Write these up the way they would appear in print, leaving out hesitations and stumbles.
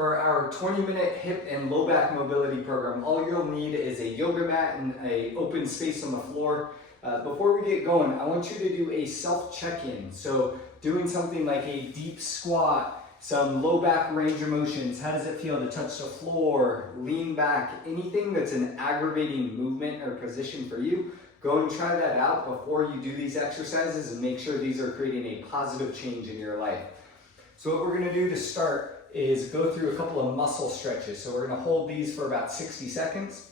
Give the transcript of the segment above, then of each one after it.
For our 20-minute hip and low back mobility program, all you'll need is a yoga mat and an open space on the floor. Before we get going, I want you to do a self check-in. So doing something like a deep squat, some low back range of motions. How does it feel to touch the floor, lean back, anything that's an aggravating movement or position for you? Go and try that out before you do these exercises and make sure these are creating a positive change in your life. So what we're gonna do to start is go through a couple of muscle stretches. So we're gonna hold these for about 60 seconds.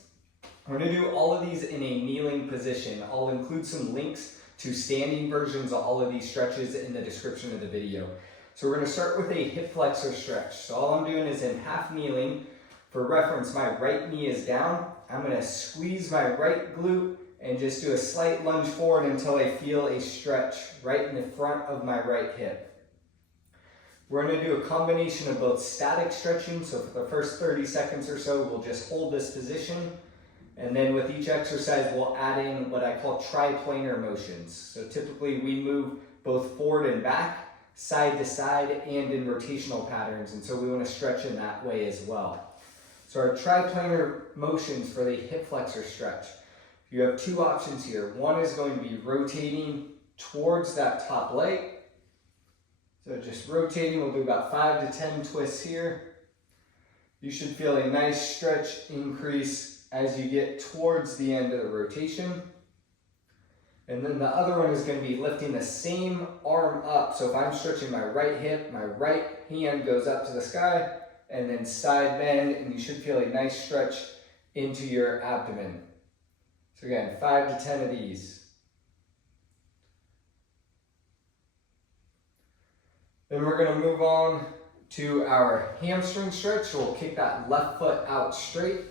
We're gonna do all of these in a kneeling position. I'll include some links to standing versions of all of these stretches in the description of the video. So we're gonna start with a hip flexor stretch. So all I'm doing is in half kneeling. For reference, my right knee is down. I'm gonna squeeze my right glute and just do a slight lunge forward until I feel a stretch right in the front of my right hip. We're going to do a combination of both static stretching, so for the first 30 seconds or so, we'll just hold this position, and then with each exercise, we'll add in what I call triplanar motions. So typically we move both forward and back, side to side, and in rotational patterns, and so we want to stretch in that way as well. So our triplanar motions for the hip flexor stretch, you have two options here. One is going to be rotating towards that top leg. So just rotating, we'll do about 5 to 10 twists here. You should feel a nice stretch increase as you get towards the end of the rotation. And then the other one is going to be lifting the same arm up. So if I'm stretching my right hip, my right hand goes up to the sky, and then side bend, and you should feel a nice stretch into your abdomen. So again, 5 to 10 of these. Then we're going to move on to our hamstring stretch. So we'll kick that left foot out straight,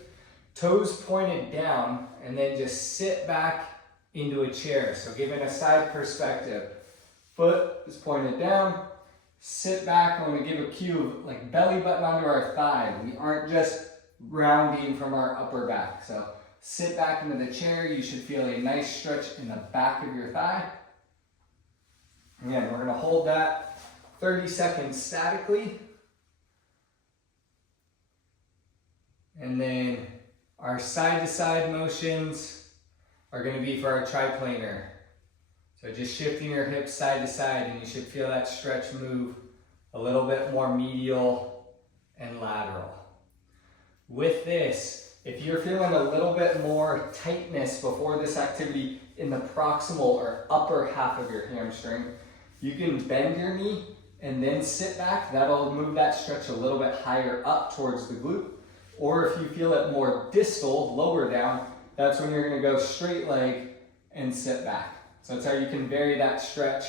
toes pointed down, and then just sit back into a chair. So giving a side perspective. Foot is pointed down, sit back. I'm going to give a cue of like belly button onto our thigh. We aren't just rounding from our upper back. So sit back into the chair. You should feel a nice stretch in the back of your thigh. Again, we're going to hold that 30 seconds statically. And then our side to side motions are going to be for our triplanar. So just shifting your hips side to side, and you should feel that stretch move a little bit more medial and lateral. With this, if you're feeling a little bit more tightness before this activity in the proximal or upper half of your hamstring, you can bend your knee and then sit back. That'll move that stretch a little bit higher up towards the glute. Or if you feel it more distal, lower down, that's when you're going to go straight leg and sit back. So that's how you can vary that stretch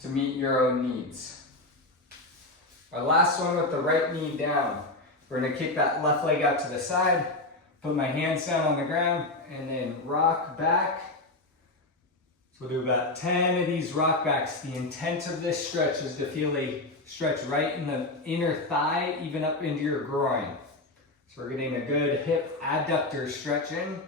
to meet your own needs. Our last one with the right knee down. We're going to kick that left leg out to the side, put my hands down on the ground, and then rock back. So we'll do about 10 of these rock backs. The intent of this stretch is to feel a stretch right in the inner thigh, even up into your groin. So we're getting a good hip adductor stretch in.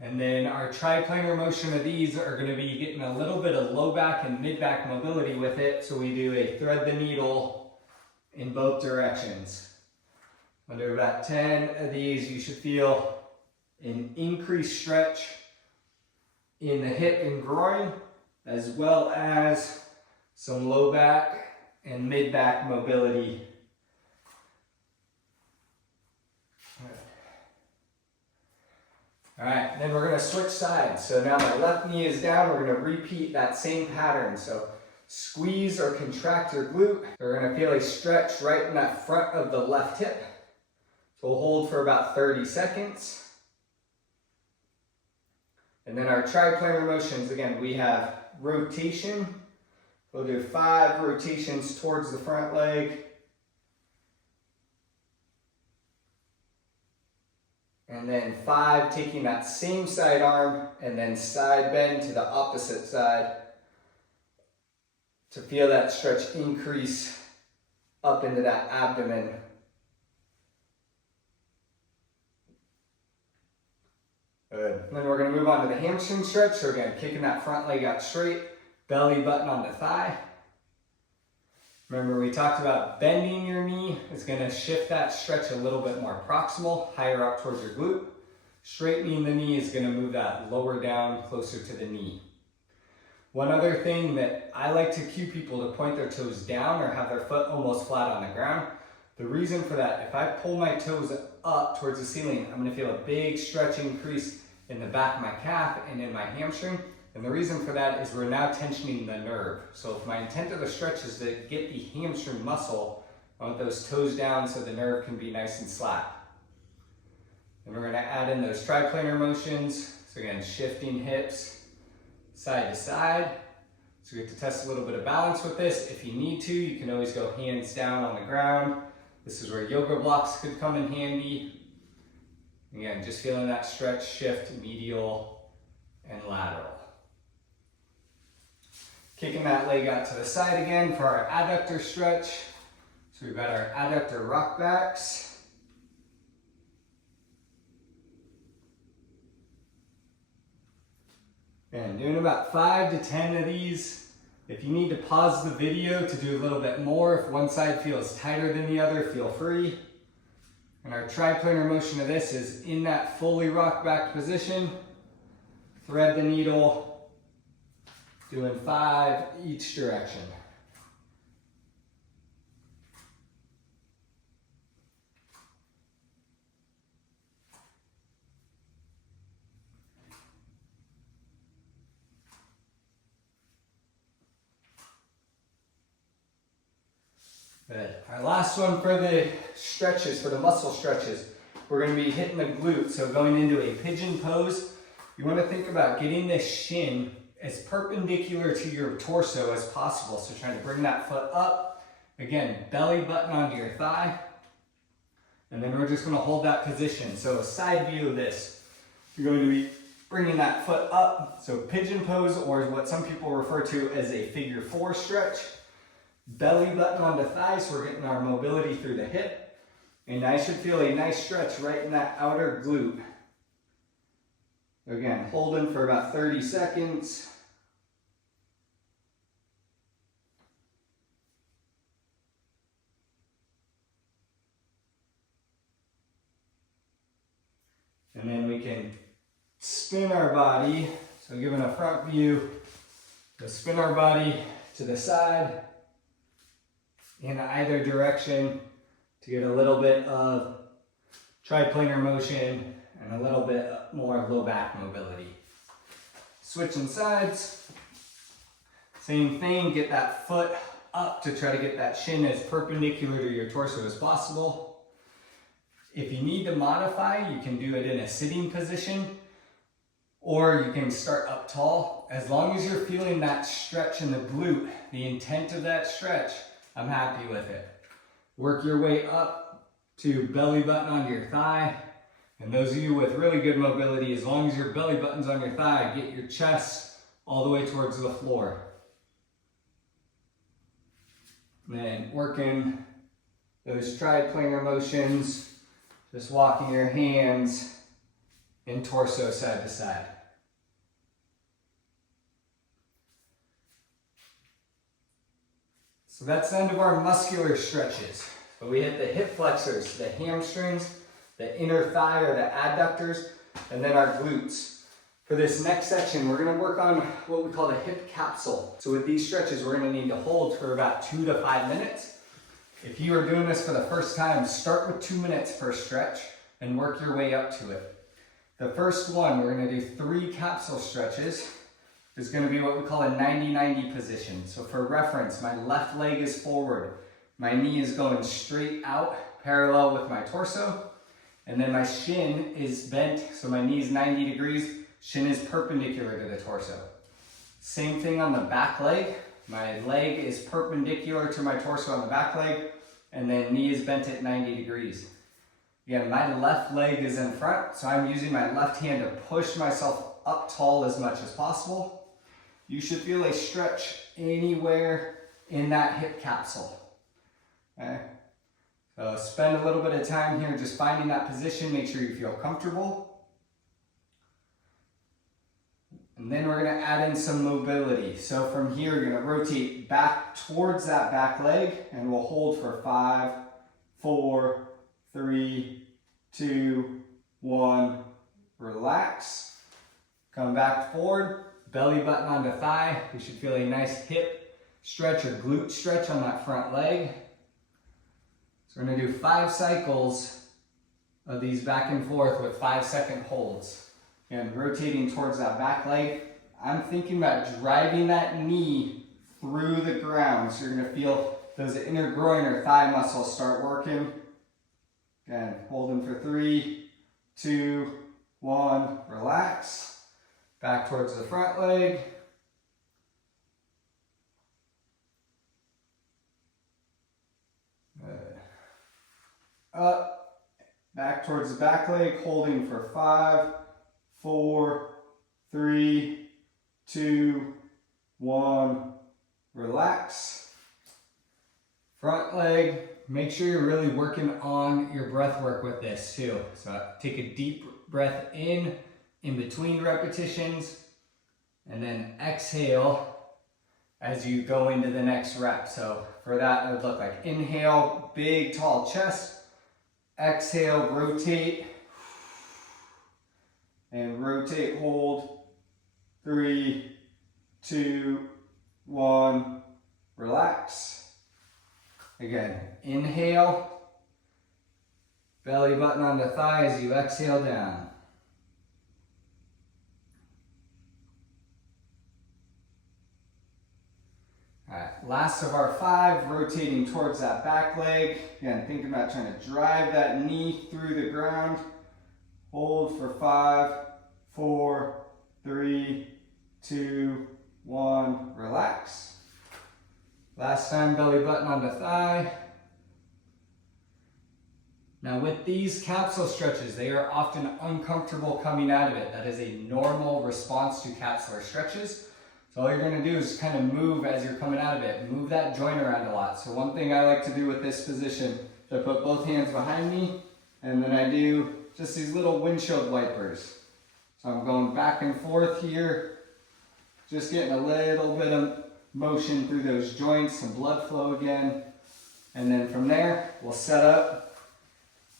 And then our triplanar motion of these are going to be getting a little bit of low back and mid back mobility with it. So we do a thread the needle in both directions. I'll do about 10 of these. You should feel an increased stretch in the hip and groin, as well as some low back and mid back mobility. All right, then we're going to switch sides. So now my left knee is down. We're going to repeat that same pattern. So squeeze or contract your glute. We're going to feel a stretch right in that front of the left hip. So we'll hold for about 30 seconds. And then our triplanar motions, again, we have rotation. We'll do 5 rotations towards the front leg. And then 5 taking that same side arm and then side bend to the opposite side to feel that stretch increase up into that abdomen. Good. And then we're going to move on to the hamstring stretch. So again, kicking that front leg out straight, belly button on the thigh. Remember, we talked about bending your knee is going to shift that stretch a little bit more proximal, higher up towards your glute. Straightening the knee is going to move that lower down, closer to the knee. One other thing that I like to cue people to point their toes down or have their foot almost flat on the ground. The reason for that, if I pull my toes up towards the ceiling, I'm going to feel a big stretch increase in the back of my calf and in my hamstring. And the reason for that is we're now tensioning the nerve. So if my intent of the stretch is to get the hamstring muscle, I want those toes down so the nerve can be nice and slack. And we're going to add in those triplanar motions. So again, shifting hips side to side. So we have to test a little bit of balance with this. If you need to, you can always go hands down on the ground. This is where yoga blocks could come in handy. Again, just feeling that stretch shift medial and lateral. Kicking that leg out to the side again for our adductor stretch. So we've got our adductor rock backs. And doing about 5 to 10 of these. If you need to pause the video to do a little bit more, if one side feels tighter than the other, feel free. And our triplanar motion of this is in that fully rock back position. Thread the needle, doing 5 each direction. Good. Our last one for the stretches, for the muscle stretches, we're going to be hitting the glute. So going into a pigeon pose, you want to think about getting this shin as perpendicular to your torso as possible. So trying to bring that foot up. Again, belly button onto your thigh. And then we're just going to hold that position. So a side view of this. You're going to be bringing that foot up. So pigeon pose, or what some people refer to as a figure 4 stretch. Belly button onto thigh, so we're getting our mobility through the hip. And I should feel a nice stretch right in that outer glute. Again, holding for about 30 seconds. And then we can spin our body. So giving a front view, we'll spin our body to the side in either direction to get a little bit of triplanar motion and a little bit more low back mobility. Switching sides, same thing, get that foot up to try to get that shin as perpendicular to your torso as possible. If you need to modify, you can do it in a sitting position, or you can start up tall. As long as you're feeling that stretch in the glute, the intent of that stretch, I'm happy with it. Work your way up to belly button onto your thigh. And those of you with really good mobility, as long as your belly button's on your thigh, get your chest all the way towards the floor. And then working those triplanar motions, just walking your hands and torso side to side. So that's the end of our muscular stretches. So we hit the hip flexors, the hamstrings, the inner thigh or the adductors, and then our glutes. For this next section, we're going to work on what we call the hip capsule. So with these stretches, we're going to need to hold for about 2 to 5 minutes. If you are doing this for the first time, start with 2 minutes per stretch and work your way up to it. The first one, we're going to do 3 capsule stretches. Is going to be what we call a 90-90 position. So for reference, my left leg is forward. My knee is going straight out, parallel with my torso. And then my shin is bent, so my knee is 90 degrees. Shin is perpendicular to the torso. Same thing on the back leg. My leg is perpendicular to my torso on the back leg, and then knee is bent at 90 degrees. Again, my left leg is in front, so I'm using my left hand to push myself up tall as much as possible. You should feel a stretch anywhere in that hip capsule. Okay? So spend a little bit of time here just finding that position. Make sure you feel comfortable. And then we're gonna add in some mobility. So from here, you're gonna rotate back towards that back leg, and we'll hold for 5, 4, 3, 2, 1, relax. Come back forward, belly button onto thigh. We should feel a nice hip stretch or glute stretch on that front leg. So we're gonna do 5 cycles of these back and forth with 5-second holds. And rotating towards that back leg, I'm thinking about driving that knee through the ground. So you're gonna feel those inner groin or thigh muscles start working. Again, holding for 3, 2, 1, relax. Back towards the front leg. Good. Up, back towards the back leg, holding for 5, 4, 3, 2, 1, relax. Front leg, make sure you're really working on your breath work with this too. So take a deep breath in between repetitions, and then exhale as you go into the next rep. So for that, it would look like inhale, big tall chest, exhale, rotate, and rotate, hold, 3, 2, 1, relax. Again, inhale, belly button onto thigh as you exhale down. All right, last of our 5, rotating towards that back leg. Again, thinking about trying to drive that knee through the ground. Hold for 5, 4, 3, 2, 1, relax. Last time, belly button onto thigh. Now with these capsule stretches, they are often uncomfortable coming out of it. That is a normal response to capsular stretches. So all you're gonna do is kind of move as you're coming out of it. Move that joint around a lot. So one thing I like to do with this position, is I put both hands behind me, and then I do just these little windshield wipers. So I'm going back and forth here, just getting a little bit of motion through those joints, some blood flow again. And then from there, we'll set up,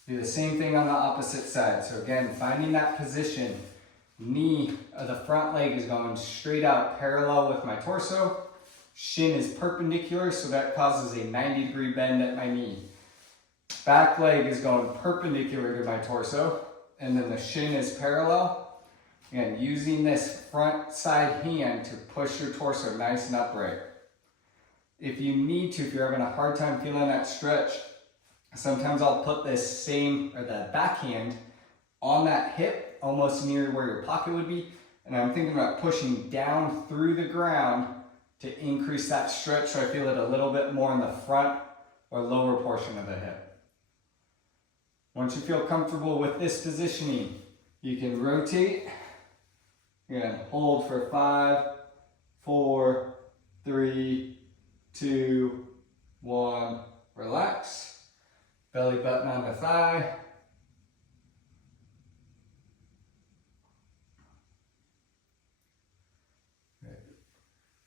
do the same thing on the opposite side. So again, finding that position, knee of the front leg is going straight out parallel with my torso. Shin is perpendicular, so that causes a 90-degree bend at my knee. Back leg is going perpendicular to my torso, and then the shin is parallel. And using this front side hand to push your torso nice and upright. If you need to, if you're having a hard time feeling that stretch, sometimes I'll put this the back hand on that hip, almost near where your pocket would be, and I'm thinking about pushing down through the ground to increase that stretch so I feel it a little bit more in the front or lower portion of the hip. Once you feel comfortable with this positioning, you can rotate. Again, hold for 5, 4, 3, 2, 1, relax. Belly button on the thigh.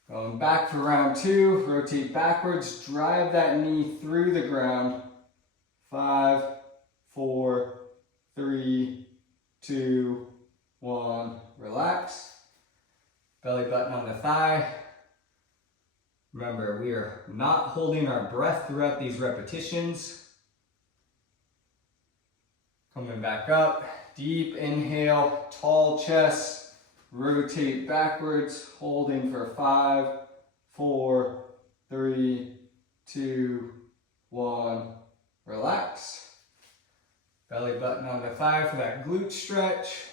Going back for round 2, rotate backwards, drive that knee through the ground. 5, 4, 3, 2, 1, relax. Belly button on the thigh. Remember, we are not holding our breath throughout these repetitions. Coming back up, deep inhale, tall chest, rotate backwards, holding for 5, 4, 3, 2, 1, relax. Belly button on the thigh for that glute stretch.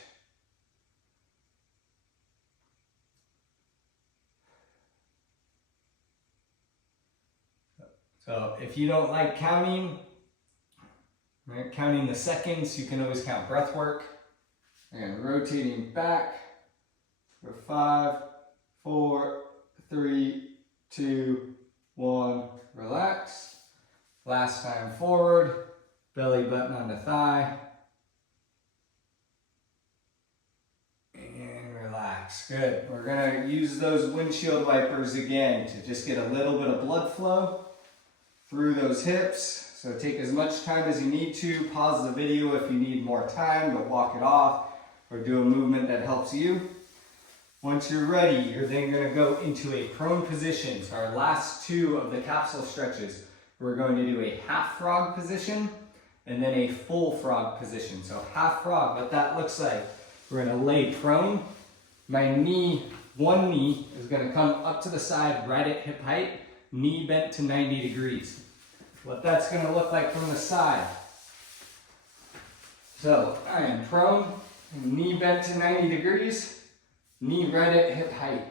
So if you don't like counting, right, counting the seconds, you can always count breath work. Again, rotating back for 5, 4, 3, 2, 1, relax. Last time forward, belly button on the thigh. And relax. relax. Good. We're gonna use those windshield wipers again to just get a little bit of blood flow through those hips. So take as much time as you need to. Pause the video if you need more time, but walk it off or do a movement that helps you. Once you're ready, you're then gonna go into a prone position. So our last two of the capsule stretches, we're going to do a half frog position and then a full frog position. So half frog, what that looks like, we're gonna lay prone. My knee, one knee is gonna come up to the side right at hip height, knee bent to 90 degrees. What that's gonna look like from the side. So I am prone, knee bent to 90 degrees, knee right at hip height.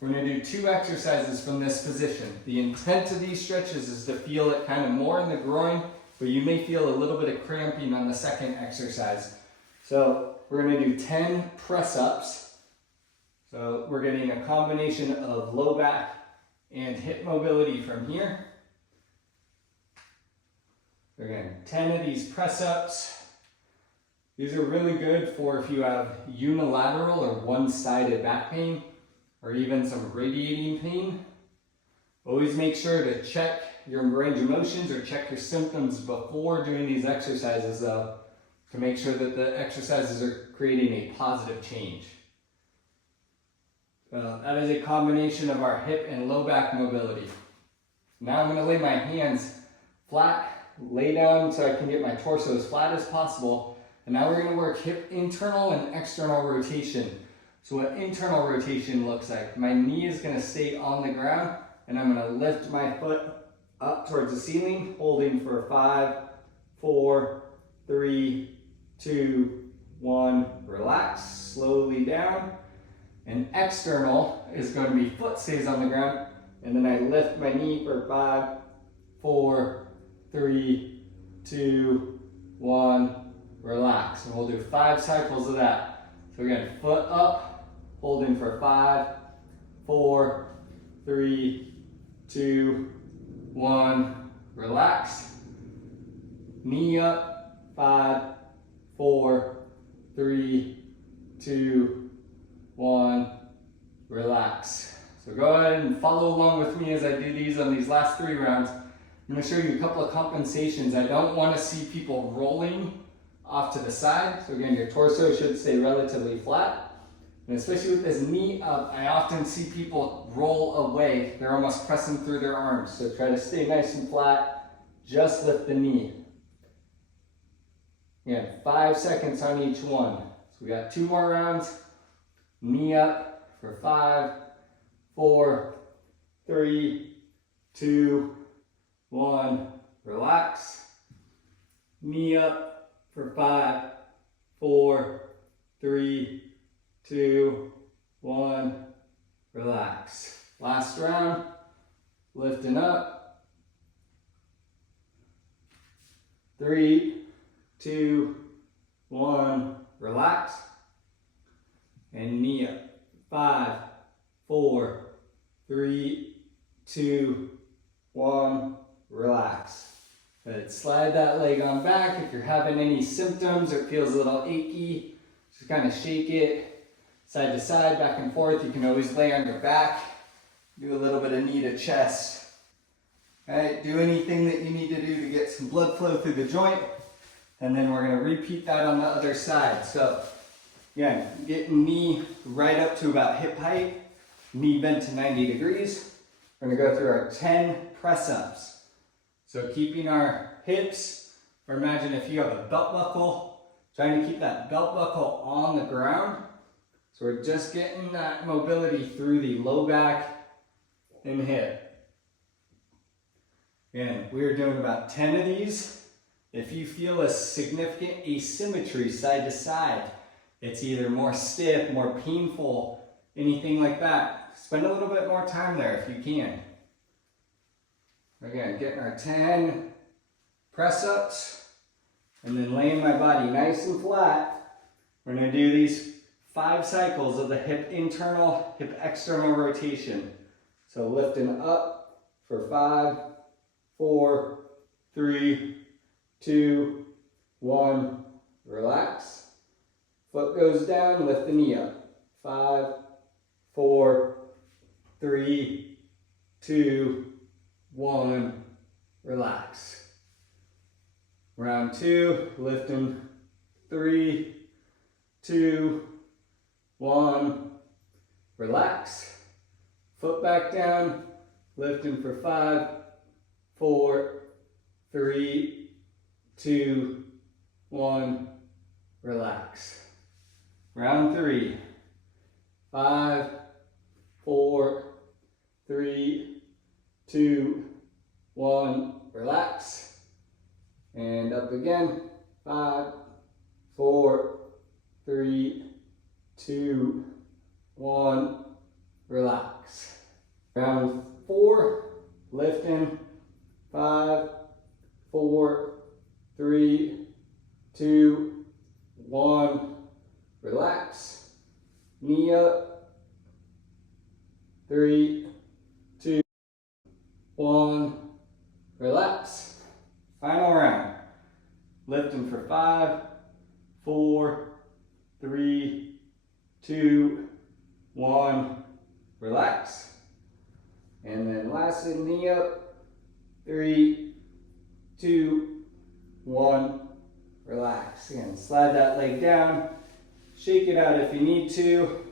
We're gonna do two exercises from this position. The intent of these stretches is to feel it kind of more in the groin, but you may feel a little bit of cramping on the second exercise. So we're gonna do 10 press-ups. So we're getting a combination of low back and hip mobility from here. Again, 10 of these press-ups. These are really good for if you have unilateral or one-sided back pain, or even some radiating pain. Always make sure to check your range of motions or check your symptoms before doing these exercises though, to make sure that the exercises are creating a positive change. That is a combination of our hip and low back mobility. Now I'm gonna lay my hands flat, lay down so I can get my torso as flat as possible. And now we're gonna work hip internal and external rotation. So what internal rotation looks like, my knee is gonna stay on the ground and I'm gonna lift my foot up towards the ceiling, holding for 5, 4, 3, 2, 1, relax, slowly down. And external is going to be foot stays on the ground, and then I lift my knee for 5, 4, 3, 2, 1, relax. And we'll do 5 cycles of that. So again, foot up, holding for 5, 4, 3, 2, 1, relax. Knee up, 5, 4, 3, 2, 1, relax. So go ahead and follow along with me as I do these on these last 3 rounds. I'm going to show you a couple of compensations. I don't want to see people rolling off to the side. So again, your torso should stay relatively flat. And especially with this knee up, I often see people roll away. They're almost pressing through their arms. So try to stay nice and flat. Just lift the knee. Again, 5 seconds on each one. So we got 2 more rounds. Knee up for 5, 4, 3, 2, 1, relax. Knee up for 5, 4, 3, 2, 1, relax. Last round, lifting up. 3, 2, 1, relax. And knee up. 5, 4, 3, 2, 1, relax. Good. Slide that leg on back. If you're having any symptoms or it feels a little achy, just kind of shake it side to side, back and forth. You can always lay on your back. Do a little bit of knee to chest. All right, do anything that you need to do to get some blood flow through the joint. And then we're going to repeat that on the other side. So again, getting knee right up to about hip height, knee bent to 90 degrees. We're going to go through our 10 press-ups. So keeping our hips, or imagine if you have a belt buckle, trying to keep that belt buckle on the ground. So we're just getting that mobility through the low back and hip. Again, we're doing about 10 of these. If you feel a significant asymmetry side to side, it's either more stiff, more painful, anything like that, spend a little bit more time there if you can. Again, getting our 10 press-ups, and then laying my body nice and flat. We're going to do these 5 cycles of the hip internal, hip external rotation. So lifting up for 5, 4, 3, 2, 1, relax. Foot goes down, lift the knee up. 5, 4, 3, 2, 1, relax. Round 2, lifting, 3, 2, 1, relax. Foot back down, lifting for 5, 4, 3, 2, 1, relax. Round 3, 5, 4, 3, 2, 1, relax. And up again, 5, 4, 3, 2, 1, relax. Round 4, lifting, 5, 4, 3, 2, 1, relax. Knee up, 3, 2, 1, relax. Final round. Lifting for 5, 4, 3, 2, 1, relax. And then lastly, knee up, 3, 2, 1, relax. Again, slide that leg down, shake it out if you need to.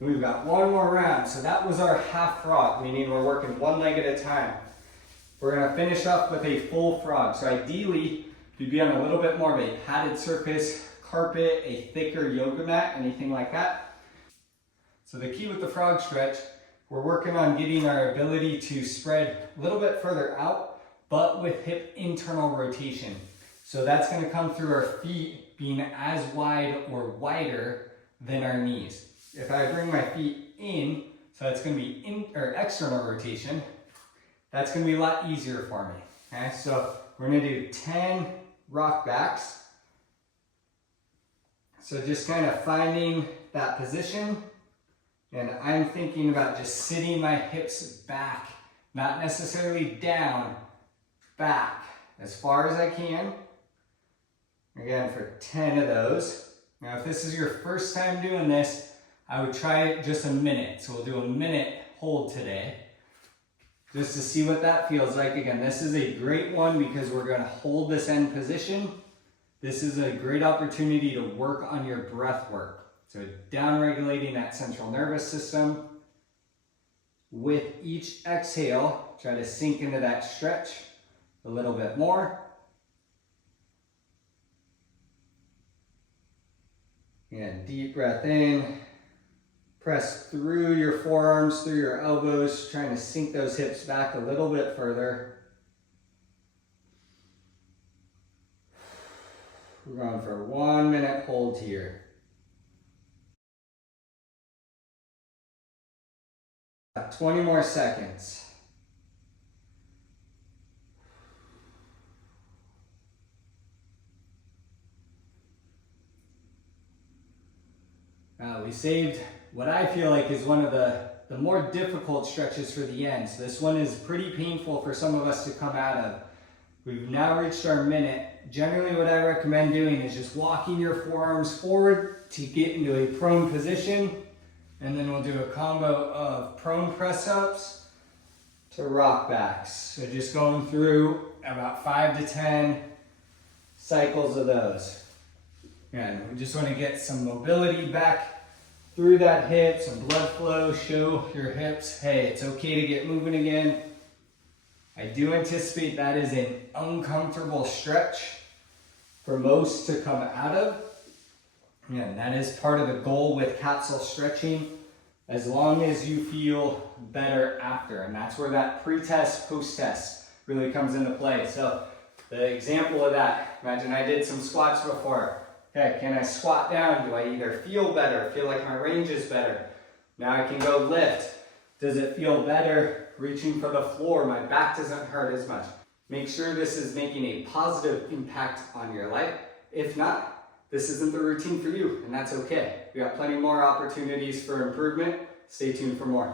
We've got one more round. So that was our half frog, meaning we're working one leg at a time. We're gonna finish up with a full frog. So ideally, you'd be on a little bit more of a padded surface, carpet, a thicker yoga mat, anything like that. So the key with the frog stretch, we're working on getting our ability to spread a little bit further out, but with hip internal rotation. So that's gonna come through our feet being as wide or wider than our knees. If I bring my feet in, so it's gonna be external rotation, that's gonna be a lot easier for me. Okay, so we're gonna do 10 rock backs. So just kind of finding that position. And I'm thinking about just sitting my hips back, not necessarily down, back as far as I can. Again, for 10 of those. Now, if this is your first time doing this, I would try it just a minute. So we'll do a minute hold today, just to see what that feels like. Again, this is a great one because we're gonna hold this end position. This is a great opportunity to work on your breath work. So down regulating that central nervous system. With each exhale, try to sink into that stretch a little bit more. And deep breath in. Press through your forearms, through your elbows, trying to sink those hips back a little bit further. We're going for a 1 minute hold here. 20 more seconds. We saved what I feel like is one of the more difficult stretches for the end. So this one is pretty painful for some of us to come out of. We've now reached our minute. Generally what I recommend doing is just walking your forearms forward to get into a prone position. And then we'll do a combo of prone press ups to rock backs. So just going through about 5 to 10 cycles of those. And we just want to get some mobility back through that hip, some blood flow, show your hips, hey, it's okay to get moving again. I do anticipate that is an uncomfortable stretch for most to come out of. And that is part of the goal with capsule stretching, as long as you feel better after. And that's where that pre-test, post-test really comes into play. So the example of that, imagine I did some squats before. Okay, can I squat down? Do I either feel better, feel like my range is better? Now I can go lift. Does it feel better reaching for the floor? My back doesn't hurt as much. Make sure this is making a positive impact on your life. If not, this isn't the routine for you, and that's okay. We got plenty more opportunities for improvement. Stay tuned for more.